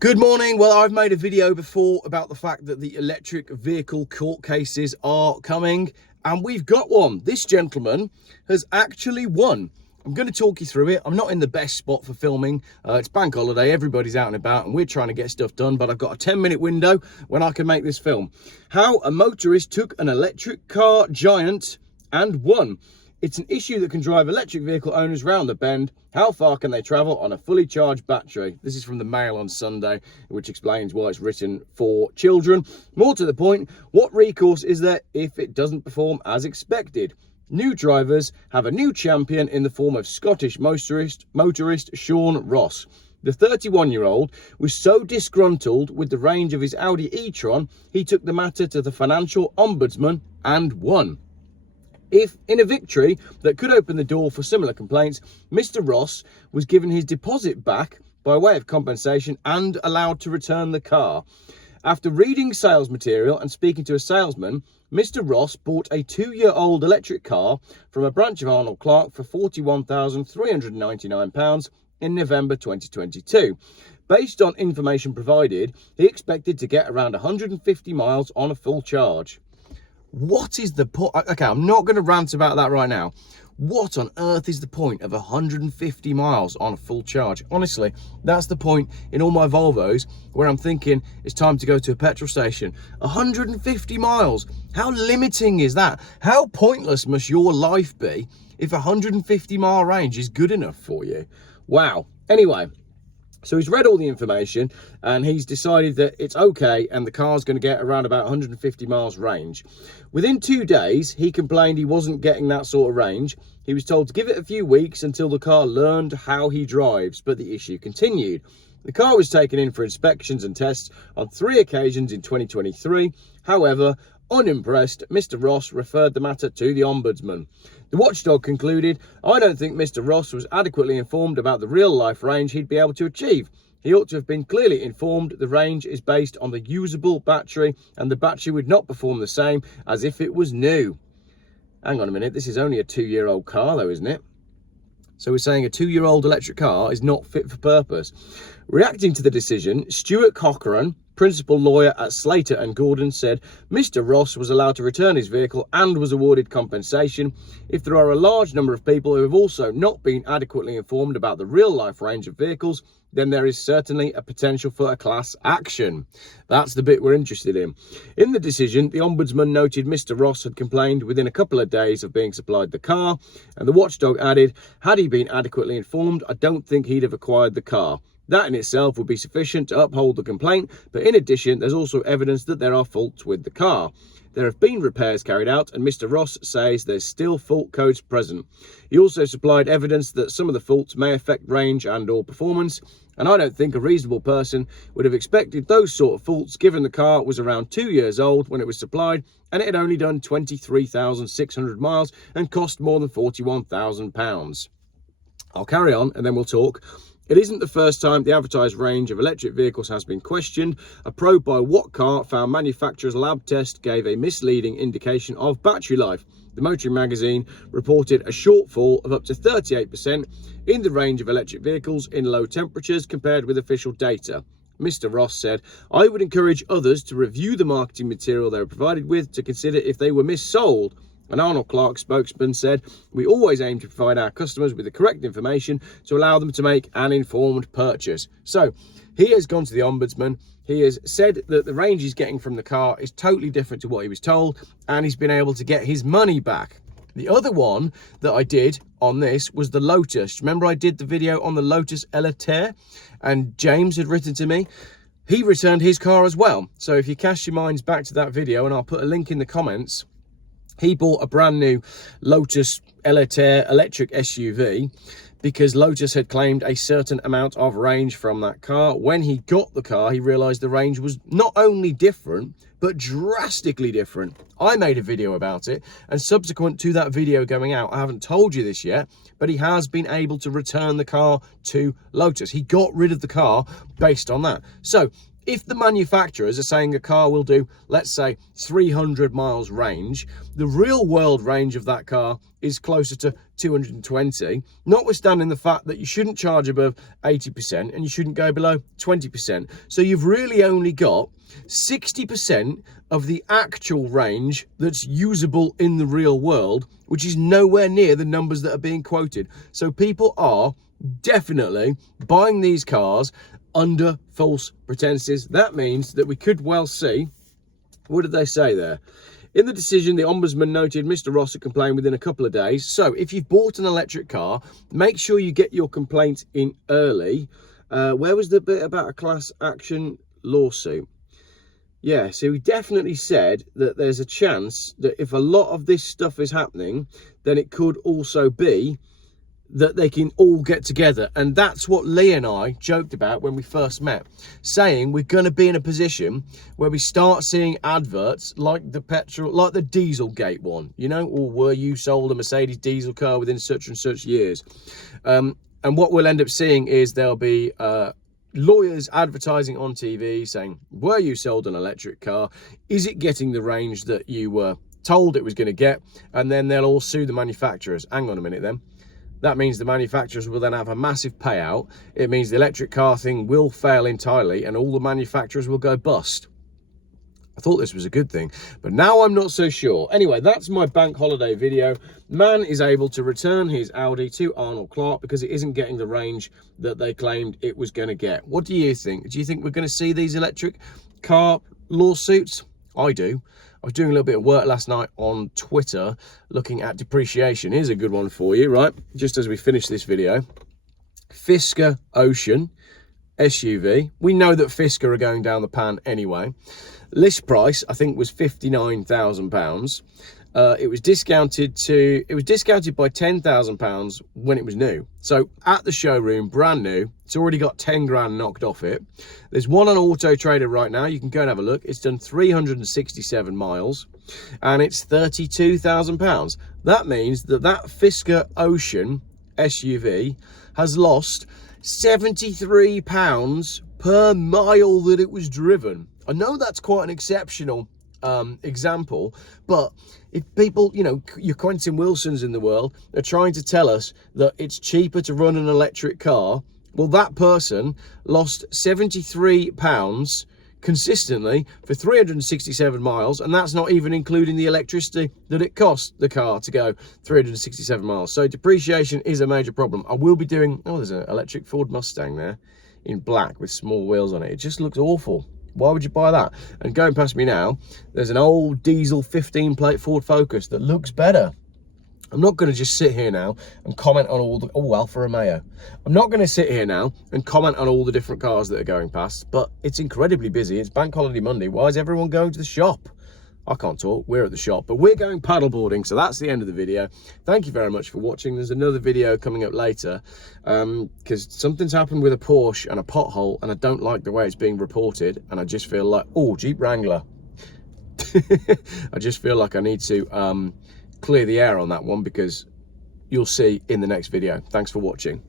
Good morning. Well, I've made a video before about the fact that the electric vehicle court cases are coming, and we've got one. This gentleman has actually won. I'm going to talk you through it. I'm not in the best spot for filming. It's bank holiday, everybody's out and about, and we're trying to get stuff done, but I've got a 10-minute window when I can make this film. How a motorist took an electric car giant and won. It's an issue that can drive electric vehicle owners round the bend. How far can they travel on a fully charged battery? This is from the Mail on Sunday, which explains why it's written for children. More to the point, what recourse is there if it doesn't perform as expected? New drivers have a new champion in the form of Scottish motorist Sean Ross. The 31-year-old was so disgruntled with the range of his Audi e-tron, he took the matter to the financial ombudsman and won. In a victory that could open the door for similar complaints, Mr. Ross was given his deposit back by way of compensation and allowed to return the car. After reading sales material and speaking to a salesman, Mr. Ross bought a 2-year-old electric car from a branch of Arnold Clark for £41,399 in November 2022. Based on information provided, he expected to get around 150 miles on a full charge. What is the point? Okay, I'm not going to rant about that right now. What on earth is the point of 150 miles on a full charge? Honestly, that's the point in all my Volvos where I'm thinking it's time to go to a petrol station. 150 miles. How limiting is that? How pointless must your life be if 150 mile range is good enough for you? Wow. Anyway. So he's read all the information and he's decided that it's okay and the car's going to get around about 150 miles range. Within 2 days, he complained he wasn't getting that sort of range. He was told to give it a few weeks until the car learned how he drives, but the issue continued. The car was taken in for inspections and tests on 3 occasions in 2023. However, unimpressed, Mr. Ross referred the matter to the Ombudsman. The watchdog concluded, "I don't think Mr. Ross was adequately informed about the real-life range he'd be able to achieve. He ought to have been clearly informed the range is based on the usable battery and the battery would not perform the same as if it was new." Hang on a minute, this is only a 2-year-old car though, isn't it? So we're saying a 2-year-old electric car is not fit for purpose. Reacting to the decision, Stuart Cochran, principal lawyer at Slater and Gordon, said Mr. Ross was allowed to return his vehicle and was awarded compensation. If there are a large number of people who have also not been adequately informed about the real-life range of vehicles, then there is certainly a potential for a class action. That's the bit we're interested in. In the decision, the Ombudsman noted Mr. Ross had complained within a couple of days of being supplied the car, and the watchdog added, had he been adequately informed, I don't think he'd have acquired the car. That in itself would be sufficient to uphold the complaint, but in addition, there's also evidence that there are faults with the car. There have been repairs carried out, and Mr. Ross says there's still fault codes present. He also supplied evidence that some of the faults may affect range and or performance, and I don't think a reasonable person would have expected those sort of faults given the car was around 2 years old when it was supplied, and it had only done 23,600 miles and cost more than £41,000. I'll carry on and then we'll talk. It isn't the first time the advertised range of electric vehicles has been questioned. A probe by What Car found manufacturer's lab test gave a misleading indication of battery life. The Motoring magazine reported a shortfall of up to 38% in the range of electric vehicles in low temperatures compared with official data. Mr. Ross said, I would encourage others to review the marketing material they were provided with to consider if they were missold. An Arnold Clark spokesman said, we always aim to provide our customers with the correct information to allow them to make an informed purchase. So he has gone to the Ombudsman. He has said that the range he's getting from the car is totally different to what he was told, and he's been able to get his money back. The other one that I did on this was the Lotus. Remember I did the video on the Lotus Eletre, and James had written to me. He returned his car as well. So if you cast your minds back to that video, and I'll put a link in the comments, he bought a brand new Lotus Eletre electric SUV because Lotus had claimed a certain amount of range from that car. When he got the car, he realised the range was not only different, but drastically different. I made a video about it, and subsequent to that video going out, I haven't told you this yet, but he has been able to return the car to Lotus. He got rid of the car based on that. So if the manufacturers are saying a car will do, let's say, 300 miles range, the real world range of that car is closer to 220, notwithstanding the fact that you shouldn't charge above 80% and you shouldn't go below 20%. So you've really only got 60% of the actual range that's usable in the real world, which is nowhere near the numbers that are being quoted. So people are definitely buying these cars under false pretenses. That means that we could well see, what did they say there? In the decision, the Ombudsman noted Mr. Ross had complained within a couple of days. So if you've bought an electric car, make sure you get your complaint in early. Where was the bit about a class action lawsuit? Yeah, so he definitely said that there's a chance that if a lot of this stuff is happening, then it could also be that they can all get together. And that's what Lee and I joked about when we first met, saying we're going to be in a position where we start seeing adverts like the Dieselgate one, you know, or were you sold a Mercedes diesel car within such and such years? And what we'll end up seeing is there'll be lawyers advertising on TV saying, were you sold an electric car? Is it getting the range that you were told it was going to get? And then they'll all sue the manufacturers. Hang on a minute then. That means the manufacturers will then have a massive payout. It means the electric car thing will fail entirely and all the manufacturers will go bust. I thought this was a good thing, but now I'm not so sure. Anyway, that's my bank holiday video. Man is able to return his Audi to Arnold Clark because it isn't getting the range that they claimed it was going to get. What do you think? Do you think we're going to see these electric car lawsuits? I do. I was doing a little bit of work last night on Twitter looking at depreciation. Here's a good one for you, right? Just as we finish this video. Fisker Ocean SUV. We know that Fisker are going down the pan anyway. List price, I think, was £59,000. It was discounted by £10,000 when it was new. So at the showroom, brand new, it's already got 10 grand knocked off it. There's one on Auto Trader right now. You can go and have a look. It's done 367 miles and it's £32,000. That means that Fisker Ocean SUV has lost £73 per mile that it was driven. I know that's quite an exceptional example, but if people, you know, your Quentin Wilsons in the world are trying to tell us that it's cheaper to run an electric car, well, that person lost £73 consistently for 367 miles, and that's not even including the electricity that it cost the car to go 367 miles. So depreciation is a major problem. I will be doing, oh, there's an electric Ford Mustang there in black with small wheels on it. It just looks awful. Why would you buy that? And going past me now, there's an old diesel 15 plate Ford Focus that looks better. I'm not going to just sit here now and comment on all the, oh, Alfa Romeo. I'm not going to sit here now and comment on all the different cars that are going past, but it's incredibly busy. It's Bank Holiday Monday. Why is everyone going to the shop? I can't talk, we're at the shop, but we're going paddleboarding, so that's the end of the video. Thank you very much for watching. There's another video coming up later, because something's happened with a Porsche and a pothole, and I don't like the way it's being reported, and I just feel like, oh, Jeep Wrangler. I just feel like I need to clear the air on that one, because you'll see in the next video. Thanks for watching.